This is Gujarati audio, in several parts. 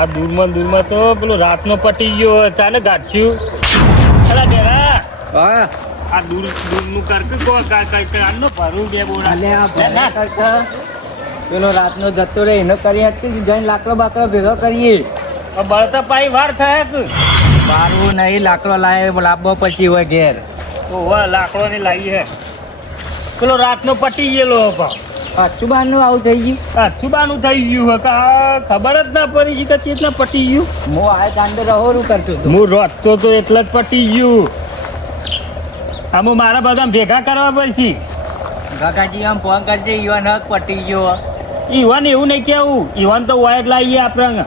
આ દૂરમાં તો પેલો રાતનો પટી ગયો ચાલે ગાંઠ્યું. અલા ડેરા હા આ દૂરનું કરક કો કારનો ભરું બે બોરા અલે આ ભલા કરતા પેલો રાતનો જતો રહે એનો કરી હતી જઈને લાકડો બાકડો ભેગો કરીએ. બળતા પાઈ વાર થાય કે બારવું નહીં લાકડો લાવવો પછી હોય ઘેર. ઓવા લાકડો ને લાવી હે પેલો રાતનો પટી ગયેલો હતો. અચુબાનું આવું થઈ ગયું. અછુબાનું થઈ ગયું હે કા ખબર જ ના પડી છે કે ચેતના પટી ગયું. હું આ ચાંદો રહોરું કરતો હતો. હું રોટતો તો એટલે જ પટી ગયું. આમ મારા બધા ભેગા કરવા પડશે. કાકાજી આમ ફોન કરજે ઈવન હક પટી ગયો. ઈવાન એવું નહીં કેવું ઈવાન તો વાયર લાવીએ આપણે.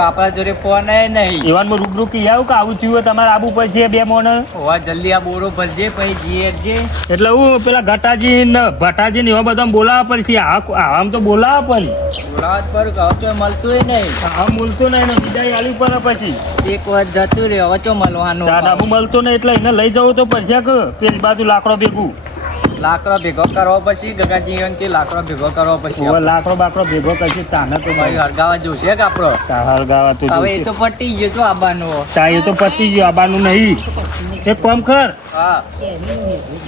આપણા જોડે ફોન નહીં. ઈવાનમાં રૂબરૂ કી આવું કે આવું થયું હોય તમારે આબુ પડશે બે મોણ. હોવા જલ્દી આ બોરો ભરજે પછી જીએ એટલે હું પેલા ઘટાજી ને ભટાજી ને એવા બધા બોલાવવા પડશે. આમ તો બોલાવવા પડે. બોલાવત પર કહો છો મળતું નહીં. આમ બોલતું નહીં ને બીજા આલી પડે પછી એક વખત જતું રહે હવે ચો મળવાનું. આબુ મળતું નહીં એટલે એને લઈ જવું તો પડશે કે પેલી બાજુ લાકડો ભેગું. લાકડો ભેગો કરવો પછી ગગાજી એમ કે લાકડો ભેગો કરવો પછી હવે લાકડો બાકડો ભેગો કરશે તાને તો ભાઈ હરગાવા જોશે કે આપણો હળગાવા તો હવે એ તો પટી ગયો છો આબાનું. ચા એ તો પતી ગયું આબાનું નહીં. એક કામ કર હા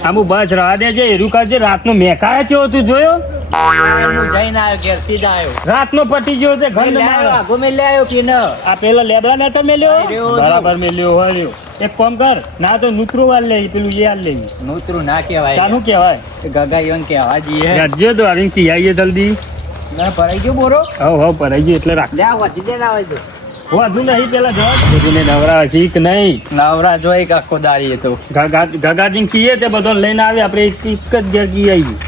આમુ બસ રવા દેજે એરું કરજે. રાતનો મેકાય કેવો તું જોયો? હું જઈને આવ્યો ઘેરથી જ આવ્યો. રાતનો પટી ગયો છે ગંધ મારે. આગો મેં લે આવ્યો કે ન આ પેલો લેબડા ના તો મેલ્યો મેલ્યો. બરાબર મેલ્યો હળ્યો. એક કામ કર ના તો નુતરું વાલ લે પેલું એ હાલ લે. નૂતરું ના કહેવાય. તાનું કહેવાય ગગા યોન કહેવા જઈએ. રાજ્ય તો આવીને ખીયાઈએ જલ્દી. ના ભરાઈ ગયો બોરો. હવ પરાઈ ગયું એટલે રાખ. લે વધી દે લાવે તો વધુ નહીં પેલા જોવા બધું નવરા હશે કે નહીં. નવરા જોઈ કે આખો દાડી તો ગગાજી કીએ તે બધો લઈને આવે આપણે એક જ જગ્યાએ આવી.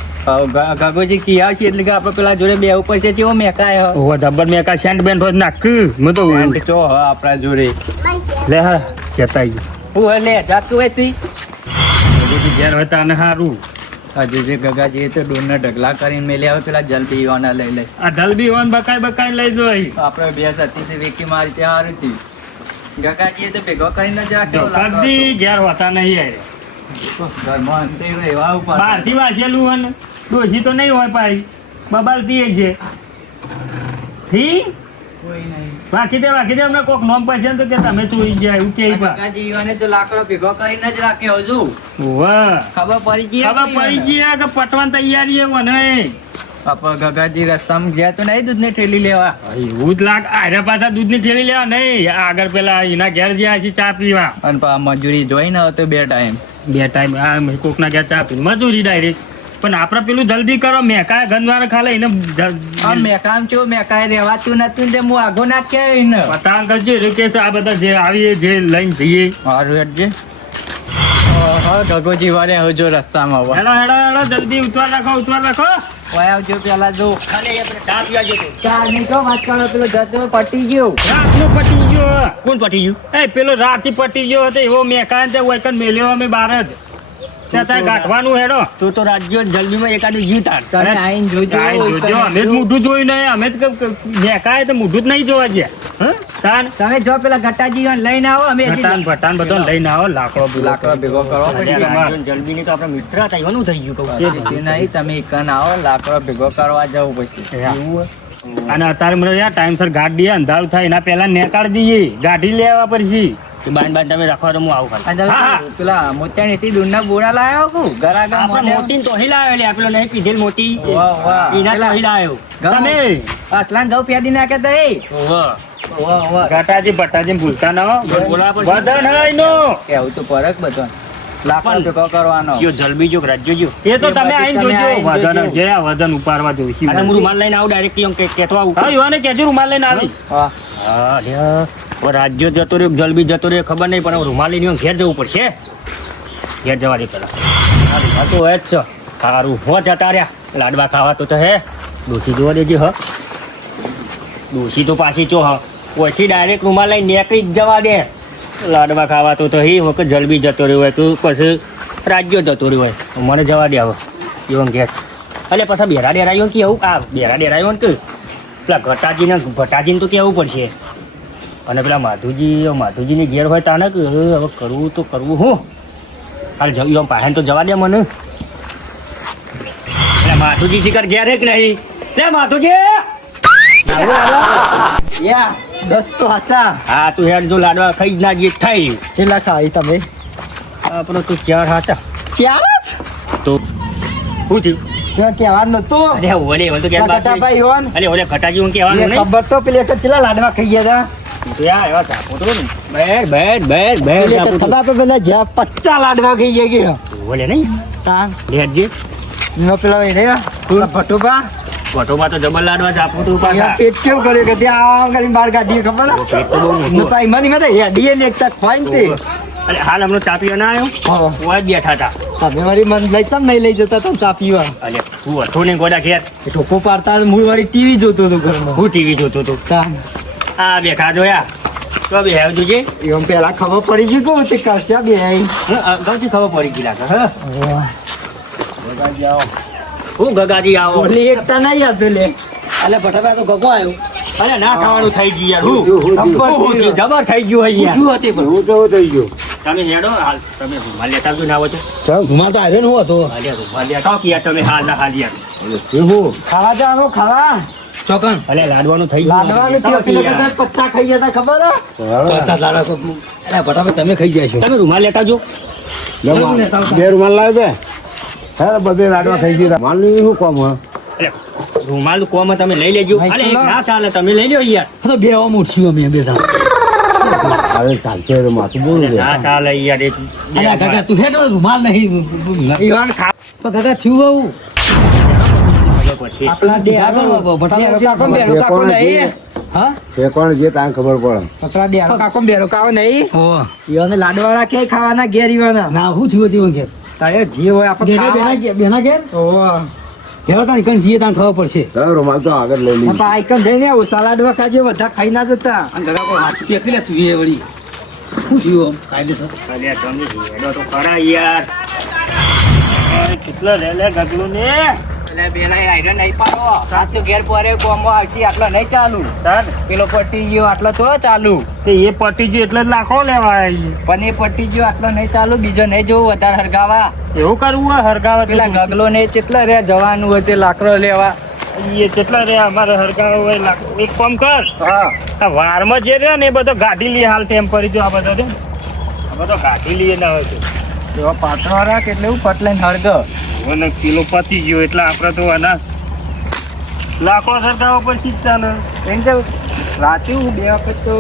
ગગોજી કિયા છે એટલે કે આપણે પેલા જોડે બે ઉપર છે કેવો મેકાય હ ઓ જબર મેં કા સેન્ટ બેન્ટ હોત નાખ હું તો ચો હ આપણા જોડે લે હા ચેતાઈ હું લે જાતું હોય તું ગયું ઘેર હોય તાને સારું. હજુ જે ગગાજી તો ડોનના ઢગલા કરીને મેલે આવે પેલા જલ્દી ઓના લઈ લે. આ જલબી હોન બકાઈ લઈ જો અહીં. આપણે બે સતી થી વેકી મારી ત્યાં હારું થી ગગાજી તો ભેગો કરીને જ રાખ્યો કદી ઘેર હોતા નહીં યાર. ઘરમાં અંતે રહેવા ઉપર બહારથી વાંચેલું હોય ને ડોશી તો નહીં હોય પાઈ બબાલતી છે ઠી કોઈ નહીં. બાકી દે અમને કોક નોમ પસંદ તો કે તમે ચોરી ગયા એવું કે ગગાજી ઈવાને તો લાકડો ભેગો કરીને જ રાખ્યો હજુ વાહ ખબર પડી ગઈ ખબર પડી ગઈ કે પટવાની તૈયારી એ મને આપણા ગગાજી રસ્તામાં ગયા તો નહીં દૂધને ઠેલી લેવા. એવું જ લાગ આરે પાછા દૂધની થેલી લેવા નહીં આગળ પેલા એના ઘેર જ્યાં છે ચા પીવા અને મજૂરી જોઈને તો બે ટાઈમ કોકના ઘેર ચા પી મજૂરી ડાયરેક્ટ. પણ આપડે પેલું જલ્દી કરો મેકાય ગંદવાર ખાલે એને મેકામ છો મેકાય રેવાતું નતું ને હું આગો નાખ્યા એને પતાંગ કરજો રૂકેશ આ બધા જે આવીએ જે લઈને જઈએ. હારું હેડજે. ગગોજી વારે આવજો રસ્તામાં હવે. હેડો જલ્દી ઉતવાર રાખો ઓય આવજો પેલા જો ખાલી આપણે ચા પીવા જતો. ચાર નહીં તો વાત કરો પેલો જતો પટી ગયો. રાતનો પટી ગયો. કોણ પટી ગયું? એ પેલો રાતથી પટી ગયો હતો એવો મેકાય છે વૈકન મેલ્યો અમે બાર જ ત્યાં ગાંઠવાનું હેડો તો રાજ્યો જલ્દીમાં એકાદું જીવતા તમે આઈને જોજો. અમે જ મોઢું જોયું નહીં અમે જ મેકાય તો મોઢું જ નહીં જોવા ગયા. તમે જો પેલા ગટાજી લઈને આવો અમે ભટાન બધો લઈને આવો લાકડો ભેગો કરો જલ્દી ની તો આપણા મિત્ર હતા એવાનું થઈ ગયું કહું નહીં તમે એકન આવો લાકડો ભેગો કરવા જવું પછી. અને અત્યારે મને યાર ટાઈમસર ગાડી અંધારું થાય એના પેલા નેકાળ દઈએ ગાડી લેવા પડશે. બાંધ તમે રાખવા તો હું આવું ખાલી પેલા મોતિયાની થી દૂરના બોરા લાવ્યો કુ ગરાગા મોટી તો હી લાવ્યો લે આપેલો નહીં પીધેલ મોટી એના તો હી લાવ્યો તમે અસલાન ઘઉં પ્યાદી નાખે તો એ ઘટાજી ભટાજી ભૂલતા ના વજન હે એનો કેવું તો પરક બધો લાકડો ભેગો કરવાનો જલ્દી જો રાજ્યો જો એ તો તમે આઈને જોજો વજન જે આ વજન ઉપાડવા જોઈશે. અને હું રૂમાલ લઈને આવું ડાયરેક્ટ કેતો આવું હા યોને કેજો રૂમાલ લઈને આવી. હા રાજ્યો જતો રહ્યો જલ્દી જતો રહ્યો ખબર નહીં પણ રૂમાલ લઈને ઘેર જવું પડશે. ઘેર જવા દે પેલા આ તો હોય જ છે સારું હો જતા રહ્યા લાડવા ખાવા તો હે ડોસી જોવા દેજે હ ડોસી તો પાછી ચો હ પછી ડાયરેક્ટ રૂમાલ લઈને નીકળી જ જવા દે. લાડવા ખાવા તો હે વખત જલ્દી જતો રહ્યો હોય તો પછી રાજ્યો જતો રહ્યો હોય મને જવા દે હવે એવું ઘેર. એટલે પછી બેરા ડેરાયો કે એવું આ બેરા ડેરાયો ને કે પેલા ઘટાજીને ભટાજીને તો કેવું પડશે. અને પેલા માધુજીની ઘેર હોય તાને કે હવે કરવું તો કરવું હું હાલ જવું પાસે તો જવા દે મને. માધુજી શિખર ઘેર કે નહીં લે માધુજી યા લ્યા 10 તો હાચા. હા તું હેડ જો લાડવા ખાઈ જ ના જે થઈ કેટલા ખાઈ તમે? આપણો તું ચાર હાચા ચાર જ? તો શું થયું? ત્યાં કહેવાનું નતું. અરે ઓલે ઓલે તો કેમ બાકી? ભાઈ હોન અરે ઓલે ખટાજી હું કહેવાનું મને નહીં ખબર તો પેલી એક ચેલા લાડવા ખાઈ ગયા હતા. તો યાર એવા ચાપો તો નહીં બેડ બેડ બેડ બેડ પેલી એક ચાપો તો. થડા પર પેલા જ્યાં 50 લાડવા ખાઈ ગયા. ઓલે નહીં તા લેટજે નો પેલો એ રે પેલા ભટુબા ફોટોમાં તો જબર લાડવા ચાપો તું પાછા અહીંયા પેટ કેવું કર્યું કે ત્યાં આમ કરીને બહાર કાઢીએ ખબર હે? પેટ તો બહુ મોટું. નતા ઈમાની માં તો હેડીએ ને એક તક ખોઈ ને તે. અરે હાલ હમણાં ચા પીવા ના આવ્યો હા. ઓય જ બેઠા હતા તમે વળી મન લઈ ચમ નહીં લઈ જતા તમે ચા પીવા? અરે તું હતો ને ગોડા ઘેર એ ટોકો પાડતા હતા, હું વળી ટીવી જોતો હતો ઘરમાં. હું ટીવી જોતો હતો તા આ બેઠા જોયા તો બે હેવ જોજે એમ પેલા ખબર પડી ગઈ કહું તે કચ્ચા બે આઈ. અગાઉથી ખબર પડી ગઈ લાગે હા હું ગગાજી આવો ઓલી એકતા નહીં આવતો લે. અલે ભટાભાઈ તો ગગો આવ્યો. અરે ના ખાવાનું થઈ ગયું યાર હું ખબર હું પડી. જબર થઈ ગયું હોય યાર શું હતી પણ હું તો થઈ ગયો. તમે હેડો હાલ તમે રૂમાલ લેતા આવજો ના હોય તો રૂમાલ તો આયરન હું હતો. હાલ યાર રૂમાલ લેતા આવો કે યાર તમે હાલ ના હાલ યાર એવું ખાવા જવાનું ખાવા. ચોકન અલે લાડવાનું થઈ ગયું લાડવાનું થયું પેલા યાર. કદાચ 50 ખાઈ ગયા તા ખબર હે? પચાસ લાડા તો અરે ભટાભાઈ તમે ખાઈ ગયા છો. તમે રૂમાલ લેતા આવજો બે રૂમાલ લાવે બે હે બધે લાડવા ખાઈ ગયા માલની શું કામ હે અરે રૂમાલ કોમાં તમે લઈ લેજો અરે એક ના ચાલે તમે લઈ લ્યો યાર આ તો બે આમ ઉઠ્યું અમે બે જણ. અરે ચાલશે તો માથું બોલું છે ના ચાલે યાર એ અલ્યા કાકા તું હેઠ રૂમાલ નહીં. ઈવાન ખા પણ કાકા થયું બહુ પછી આપણા દે આગળ ભટાભાઈ કાકો બેરો કાકો નહીં. હા તે કોણ જે તાને ખબર પડે આપણા દે કાકો બેરો કાકો નહીં. હો ઈવાને લાડવાળા ક્યાંય ખાવાના ઘેર ઈવાના. ના હું થયું હતી ઘેર તારે જે હોય આપણે ખાવા. બેના ઘેર ઓહો. ઘેર તારી કણ જઈએ તાને ખબર પડશે. તારો રૂમાલ તો આગળ લઈ લીધી આપણે આઈકન જઈને આવું સલાડવા ખાજે બધા ખાઈ ના જતા. અને કાકા કોઈ હાથ પેકી લે તું એ વળી શું થયું આમ કાયદેસર? અરે તમે હેડો તો ખરા યાર કેટલો લે લે ગગલું ને એટલે બેલા આયરન નહીં પાડો. સાત તો ઘેર પોરે કોમો આવતી આટલો નહીં ચાલુ. તાર પેલો પટી ગયો આટલો થોડો ચાલુ. તે એ પટી ગયું એટલે જ લાખો લેવાય પણ એ પટી ગયો આટલો નહીં ચાલુ. બીજો નહીં જોવું વધારે હરગાવા. એવું કરવું હોય હરગાવા પેલા ગગલો ને કેટલા રે જવાનું હોય તે લાકડો લેવા. એ કેટલા રે અમારે હરગાવા હોય એક કામ કર હા આ વારમાં જે રે ને એ બધો ગાડી લઈએ હાલ ટેમ્પરી જો આ બધો રે આ બધો ગાડી લઈએ ના હોય તો એવા પાત્રો રાખ એટલે હું પટલે હળગ. અને કિલો પતી ગયો એટલે આપણે તો આના લાખો સરકારો પર શીખતા ને એમ કે રાતે હું 2 વખત તો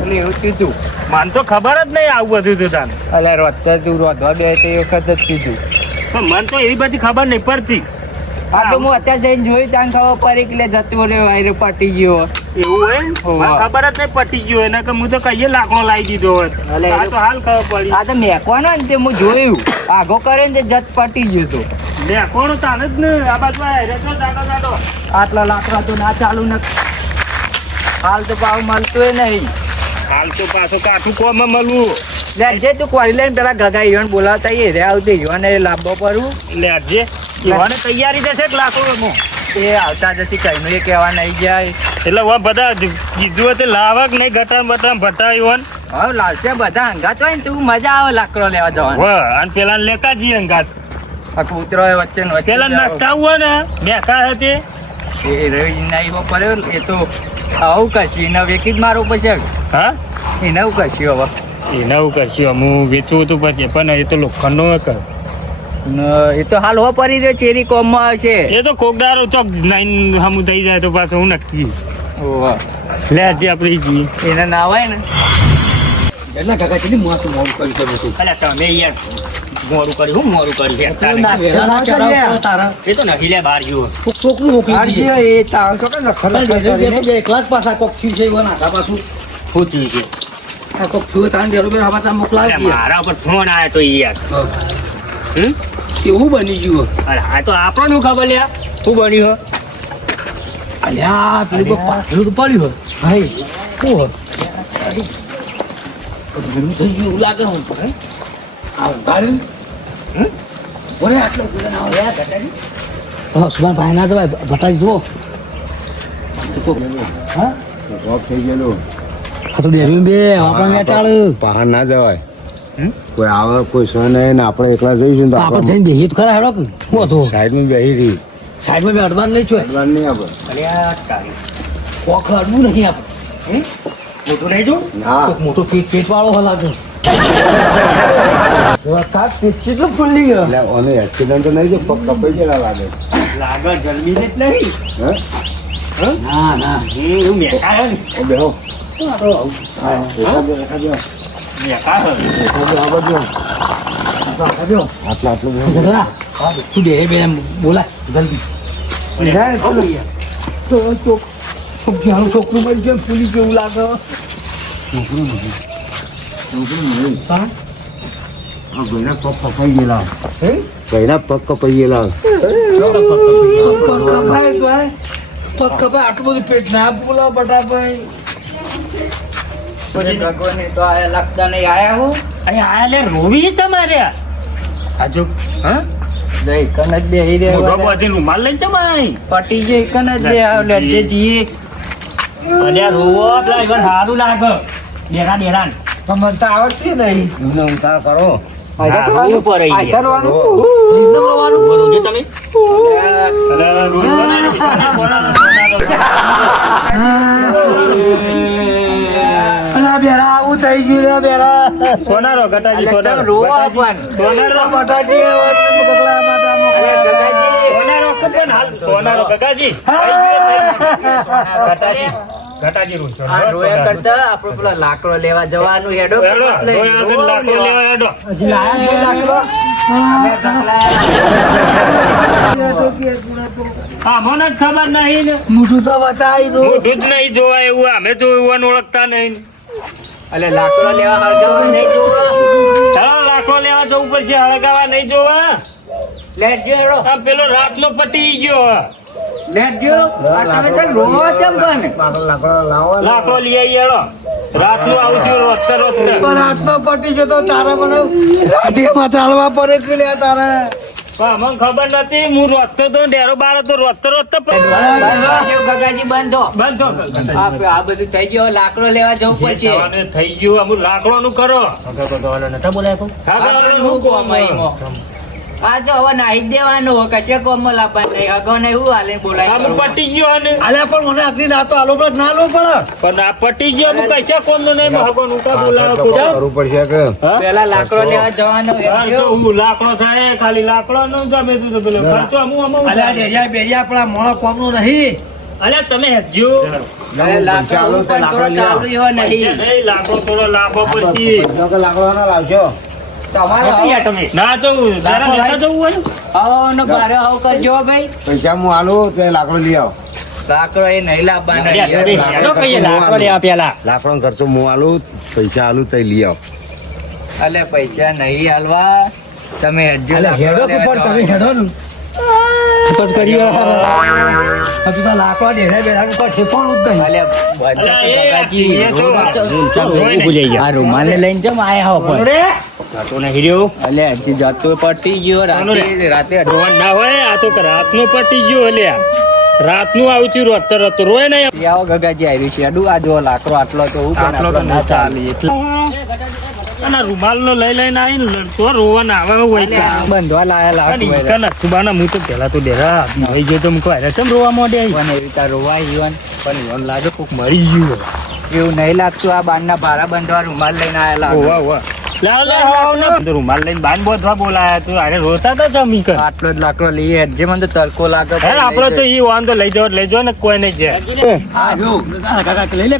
એટલે એવું કીધું. મને તો ખબર જ નહીં આવું બધું તો તાને એટલે રોધતા તું રોધવા બે તે વખત જ કીધું. પણ મને તો એવી બધી ખબર નહીં પડતી આ તો હું અત્યારે જઈને જોઈ ત્યાં ખબર પડી કે લે જતું રે વાયરો પટી ગયો. એવું હોય ને? હોવે. મને ખબર જ નહીં પટી ગયો એને કે હું તો કહીએ લાકડો લાવી દીધો હોત અલે આ તો હાલ ખબર પડી આ તો મેકવાનો ને તે હું જોયું આગો કરે ને તે જત પટી ગયું તું. લે કોણ તાને જ ને આ બાજુ આય રે તો દાડો દાડો આટલા લાકડા તો ના ચાલુ ને હાલ તો ભાવ મળતું નહીં. હાલ તો પાછો કાઠું કોમાં મળવું લે જે તું કોરી લઈને પેલા ગગા ઈવન બોલાવતા એ રે આવતી ઈવન એ લાંબો પડવું લે જે કહેવાની તૈયારી જશે કે લાકડો એ આવતા જશે કઈનું એ કહેવા નહીં જાય. એટલે હવે બધા કીધું હતું લાવક નહીં ગટામ બટામ ભટાવ્યું હવે લાવશે બધા અંગાત હોય ને તું મજા આવે લાકડો લેવા જવાનું. હોય અને પેલા લેતા જઈએ અંગાત આ કૂતરો એ વચ્ચે ને વચ્ચે પેલા જાવ. નખતા હોય ને મેકા હતી એ રહી નહીં હો પડ્યો એ તો આવું કરશું એને વેકી જ મારવું પછી હા એને એવું કરશું હવે. એને એવું કરશું હું વેચવું હતું પછી પણ એ તો લોખંડનો કર એ તો હાલ હો પડી રહ્યો ચેરી કોમમાં આવશે. એ તો કોકદારો ચોક નાઈન હમું થઈ જાય તો પાછું હું નક્કી ઓહો. લે જે આપણી જી એને ના હોય ને એટલે કાકા કેટલી મોટું મોડું કર્યું તમે તું. અલ્યા તમે યાર મોડું કર્યું હું મોડું કર્યું યાર તારે. વેલા ના કરાવો તો તારા એ તો નથી લે બહાર જુઓ કોક છોકરું મોકલી દીધી. એ તાવ તો કે બે એક લાખ પાછા કોક થયું છે એવા નાખા પાછું શું થયું છે આ કોક થયું તારે ડેરો બે હવા મોકલાવી અરે દઈએ. મારા ઉપર ફોન આવ્યો તો યાર હમ કેવું બની ગયું અરે આ તો આપણને શું ખબર લ્યા શું બન્યું અલ્યા પેલું તો પાછળ તો પડ્યું હોય ભાઈ શું હોય ભેગું થઈ ગયું એવું લાગે હું આ ઉઘાડ્યું બોલે આટલો ઉઘાડ્યો ના હોય તો સુભાન ભાઈ ના તો ભાઈ બતાવી જુઓ હા ઓફ થઈ ગયેલું આ તો ડેરી બે આપણે મેટાળ પહાડ ના જવાય હમ? કોઈ આવે કોઈ સહ નહીં ને આપણે એકલા જઈશું ને તો આપણે જઈને બેહીએ તો ખરા હેડો કે શું હતું સાઈડમાં બેસી હતી સાઈડમાં બે અડવાનું નહીં છો અડવાનું નહીં આપણે અલ્યા તારી કોખ અડવું નહીં આપણે મોટું નહીં જો ના કોક મોટો પેટ વાળો હો લાગે કાક પેટ કેટલું ફૂલી ગયો એટલે ઓને એક્સિડન્ટ તો નહીં જો પગ કપાઈ ગયેલા લાગે લાગે જલ્દી જ નહીં હે ના ના એવું મેકાય ને ઓ બેહો આટલો હા એકાદ મેકાય આ બાજુ આટલું બેહો ગધરા તું બે બે બોલાય જલ્દી છોકરું મળી ગયું ફૂલી કેવું લાગે ગયના પગ કપાઈ ગયેલા ગયના પગ કપાઈ ગયેલા આટલું બધું પેટ ના બોલા બટાભાઈ પછી ભગવાને તો આયા લાગતા નહીં આયા હું અહીંયા આયા લે રોવી તમારે આજુ હા દઈ કન જ બેહી રે મોઢો બાંધીને રૂમાલ લઈને ચમાય પટી જે કન જ બે આવ લેજે જીએ અલ્યા રોવો પેલા ઈવન સારું લાગે ડેરા મને તો આવડતી નહીં એમને ઊંઘા કરો રોવું પડે રોજો તમે બેરા આવું થઈ ગયું રે બેરા સોનારો ગટાજી સોનારો રોવા પણ સોનારો બટાજી ગગલા માતા સોનારો કપન હાલ સોનારો ગગાજી ગટાજી ગટાજી રૂ આ રોયા કરતા આપણે પેલા લાકડો લેવા જવાનું હેડો હેડો લાકડો લેવા હેડો હજી લાયા લાકડો હા મને જ ખબર નહીં ને મોઢું તો બતાવી દો મોઢું જ નહીં જોવાય એવું અમે જોયું ઓળખતા નહીં અલે લાકડો લેવા હળજો નહીં જોવા ચાલો લાકડો લેવા જવું પડશે હળગાવા નહીં જોવા લેટજો હેડો આ પેલો રાતનો પટી ગયો લેટજો આ તમે તો રોવા ચમ પણ લાકડો લઈ આવી હેડો રાતનું આવજો રોતર રોતર પણ હાથનો પટી જતો તારા મને રાધેમાં ચાલવા પડે કે લે તારે મને ખબર નથી હું રોતતો તો ડેરો બાર હતો રોતર રોતર ગગાજી બંધો બંધો આ બધું થઈ ગયો લાકડો લેવા જવું પડશે થઈ ગયું અમુક લાકડો નું કરો હું કોમ અહીંમાં? આ જો હવે નાહી જ દેવાનું કશે કોમ લાવવા નહીં અગાઉ નહીં હું હાલે બોલાય અમુક પટી ગયો ને અલ્યા પણ મને અગ્નિ ના તો આલો પડે ના લો પડે પણ આ પટી ગયો અમુક કશા કોમ નો નહીં ભગવાન હું કા બોલાવો કરવું પડશે કે પેલા લાકડો લેવા જવાનું જો હું લાકડો થાય ખાલી લાકડો નો ગમે તું તો પેલો ખર્ચો અમુક અલ્યા ડેરિયા બેરિયા આપણા મોણો કોમનું નહીં અલ્યા તમે હેજો લાકડો પણ થોડો ચાલુ એવો નહીં લાકડો થોડો લાંબો પછી લાકડો ના લાવશો તમારો ના તો જરા લેતા જવું હોય ને આવો ને બારે આવો કરજો ભાઈ પૈસા હું આલું તે લાકડો લઈ આવ લાકડો એ નહીં લાવવાનો હેડો કહીએ લાકડો લેવા પેલા લાકડો ખર્ચો હું આલું પૈસા આલું તે લઈ આવ અલે પૈસા નહીં હાલવા તમે હેડજો હેડો તો પણ તમે હેડો ને બસ કરી હજુ તો લાકવા ડેરા બેરા ઉપર ઠેકાણું જ નહીં અલે બધા તો કાકાજી એ તો રોજ આ રૂમાલ ને લઈને જમ આયા હો પણ રે તો નહીં રહ્યો અલે હજી જતો પટી ગયો રાતે રોવાન ના હોય આ તો રાતનો પટી ગયો અલ્યા રાતનું આવતું રોતર હતો રોય નહીં આવો ગગાજી આવ્યું છે અડુ આ જો લાકડો આટલો તો હું પણ આટલો તો આટલો ના ચાલે એટલે અને રૂમાલ નો લઈ લઈને આવીને તો રોવાન આવે હોય કે બંધવા લાયા અને લાકડો ઈકા નથી બાના હું તો પહેલા તો ડેરા ભાઈ ગયો તો મૂકો આરે ચમ રોવા માંડે પણ એવી રીતે રોવાય ઈવન પણ ઈવન લાગે કોક મરી ગયું એવું નહીં લાગતું આ બારના ભારા બંધવા રૂમાલ લઈને આયા ઓવા ઓવા રૂમાલ લઈને બાન બોધવા બોલાયા તું અરે રોતા તો જમી કર આટલો જ લાકડો લઈએ જે મને તો તડકો લાગે હે આપણો તો ઈ વાંધો લઈ જાઓ ને કોઈ નહીં જાય લઈ લે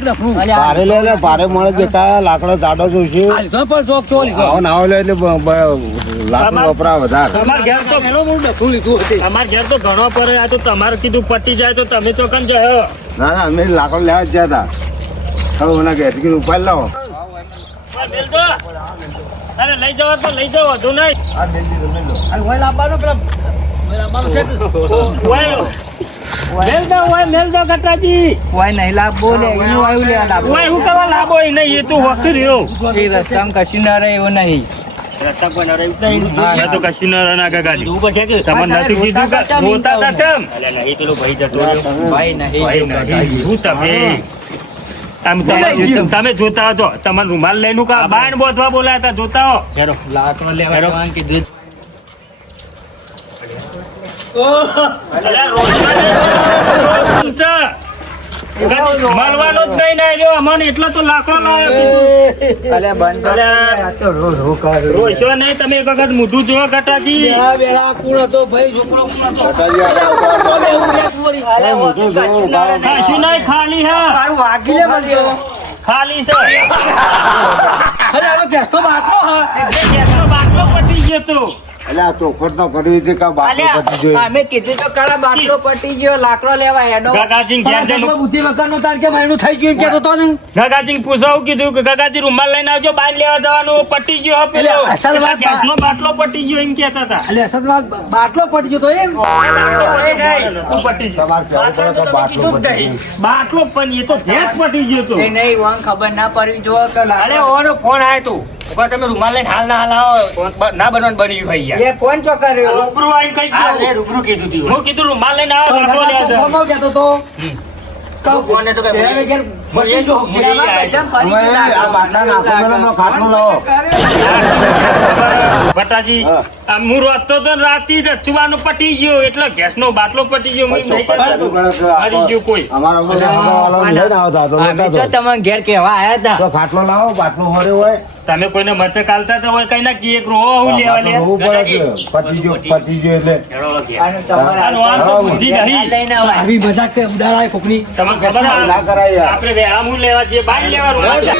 ભારે લે લે ભારે મળે જતા લાકડો જાડો જોઈશે આવો ના આવે એટલે લાકડું વપરા વધારે તમાર ઘેર તો ઘણો પડે આ તો તમારે કીધું પટી જાય તો તમે ચોકન જયો ના ના અમે લાકડો લેવા જ ગયા હતા હવે મને ઘેરથી ઉપાડ લાવો અરે લઈ જાવ તો લઈ જાવ વધુ નહીં મેલ દો ગટરાજી કોઈ નહીં લાવવો લે એનું આવ્યું લેવા લાવવો ઓય હું કરવા લાવો એ નહીં એ તો વખત રહ્યો એ રસ્તામાં કશું ના રહે એવું નહીં રસ્તા કોઈ ના રહ્યું નહીં તો કશું ના ના ગાડી ઉપર છે કે તમને નથી કીધું કે જોતા હતા ચમ અલે નહીં પેલો ભાઈ જતો રહ્યો ભાઈ નહીં ભાઈ નહીં હું તમે આમ તમે જોતા છો તમારે રૂમાલ લઈને કા બાણ બોધવા બોલાયા હતા જોતા હો હેરો લાકડો લેવા જવાનું કીધું મળવાનો જ નહીં ને રહ્યો અમને એટલો તો લાકડો લાવ્યો અલે બંધ કરો. આ તો રો રો કરે. રોશો નહીં તમે એક વખત મોઢું જુઓ ગટાજી વેળા વેળા કોણ હતો ભાઈ છોકરો કોણ હતો ગટાજી આ અલે ઓ તો કશું ના રહે. કશું નહીં ખાલી હા મારું વાગી લે મને તો. ખાલી છે અરે આ તો ગેસનો બાટલો હા ગેસનો બાટલો પટી ગયો તો એટલે આ ચોખવટ નો કરવી હતી કે બાટલો પતી અલ્યા, જોઈએ અમે કીધું તો ખરા બાટલો પટી ગયો લાકડો લેવા હેડો. ગગાજી ઘેર જઈને પણ બુદ્ધિ વગરનો તાર કે મારું થઈ ગયું એમ કહેતો તો ને ગગાજી પૂછાવું કીધું કે ગગાજી રૂમાલ લઈને આવજો બાર લેવા જવાનું પટી ગયો હે પેલો એટલે અસલ વાત ગેસનો બાટલો પટી ગયો એમ કહેતા હતા એટલે અસલ બાટલો પડી ગયો તો એમ પટી ગયો તમારે કહેવું પડે કે બાટલો પતી ગયો. બાટલો પણ એ તો ગેસ પટી ગયો તો એ નહીં વાંગ ખબર ના પડી જો કે અરે લાકડો. ઓનો ફોન આવ્યો તું ઉપર તમે રૂમાલ લઈને હાલ ના આવો ના બનવાનું બન્યું ભાઈ યાર એ ફોન ચો કર્યો. રૂબરૂ આવીને કઈ હા ગયો લે રૂબરૂ કીધું તું હું કીધું રૂમાલ લઈને આવો બાટલો લેવા જવાનું. ફોનમાં કહેતો તો ફોને તો કઈ બે ઘેર મળીએ જો એમાં બધા ફરી હવે ગયું આ બાટલા નાખો પેલો એનો ખાટલો લાવો ભટ્ટાજી હા. આ હું રોતો તો રાતી જ અચુબાનો પટી ગયો એટલે ગેસનો બાટલો પટી ગયો હું નહીં કહેતો. મરી ગયું કોઈ અમારા બધા વાળો લઈને આવતા તો અમે નતા જો તો. તમારા ઘેર કેવા આયા હતા. તો ખાટલો લાવો બાટલો હોર્યો હોય તમે કોઈને મચક આલતા તો હોય કઈ ના એક રોહો હું લેવા લે હોવું પડે કે પતી ગયો એટલે અને તમારા આ રોહા તો બુદ્ધિ નહીં. લઈને આવાય. આવી મજાક તે ઉડાડાય કોકની તમને ખબર ના કરાય યાર. આપણે વેળા હું લેવા જઈએ બાર લેવા રોહા.